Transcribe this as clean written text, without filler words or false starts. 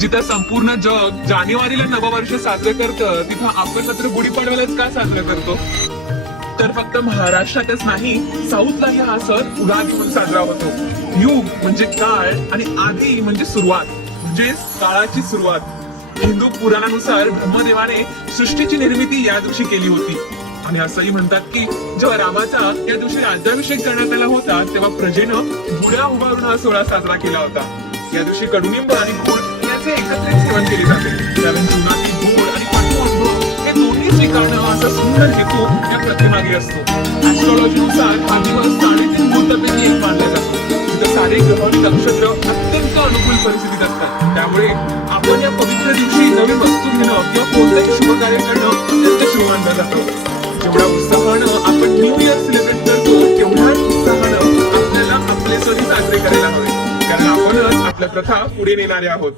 जिथं संपूर्ण जग जानेवारीला नववर्ष साजरे करतं तिथं आपण मात्र गुढीपाडव्यालाच का साजरा करतो? तर फक्त महाराष्ट्रातच नाही, साऊथलाही हा सण उगादी म्हणून साजरा होतो. युग म्हणजे काळ आणि आदी म्हणजे सुरुवात, म्हणजे काळाची सुरुवात. हिंदू पुराणानुसार ब्रह्मदेवाने सृष्टीची निर्मिती या दिवशी केली होती. आणि असंही म्हणतात की जेव्हा रामाचा या दिवशी राज्याभिषेक करण्यात आला होता तेव्हा प्रजेनं गुढ्या उभारून हा सोहळा साजरा केला होता. या दिवशी कडुनिंब आणि गोड याचे एकत्रित सेवन केले जाते. कारण जीवनातील गोड आणि पाठू अनुभव हे दोन्ही स्वीकारणं असा सुंदर हेतू या प्रथेमागे असतो. ऍस्ट्रॉलॉजीनुसार हा दिवस 3.5 मुहूर्तापैकी एक मानला जातो. तिथं सारे ग्रह आणि नक्षत्र अत्यंत अनुकूल परिस्थितीत असतात. त्यामुळे आपण या पवित्र दिवशी नवीन वस्तू घेणं किंवा कोणतंही शुभ कार्य करणं अत्यंत शुभ मानलं जातं. जेवढ्या उत्साहानं आपण न्यू इयर सेलिब्रेट करतो तेवढ्याच उत्साहानं आपल्याला आपले सण साजरे करायला हवे. कारण आपणच आपल्या प्रथा पुढे नेणारे आहोत.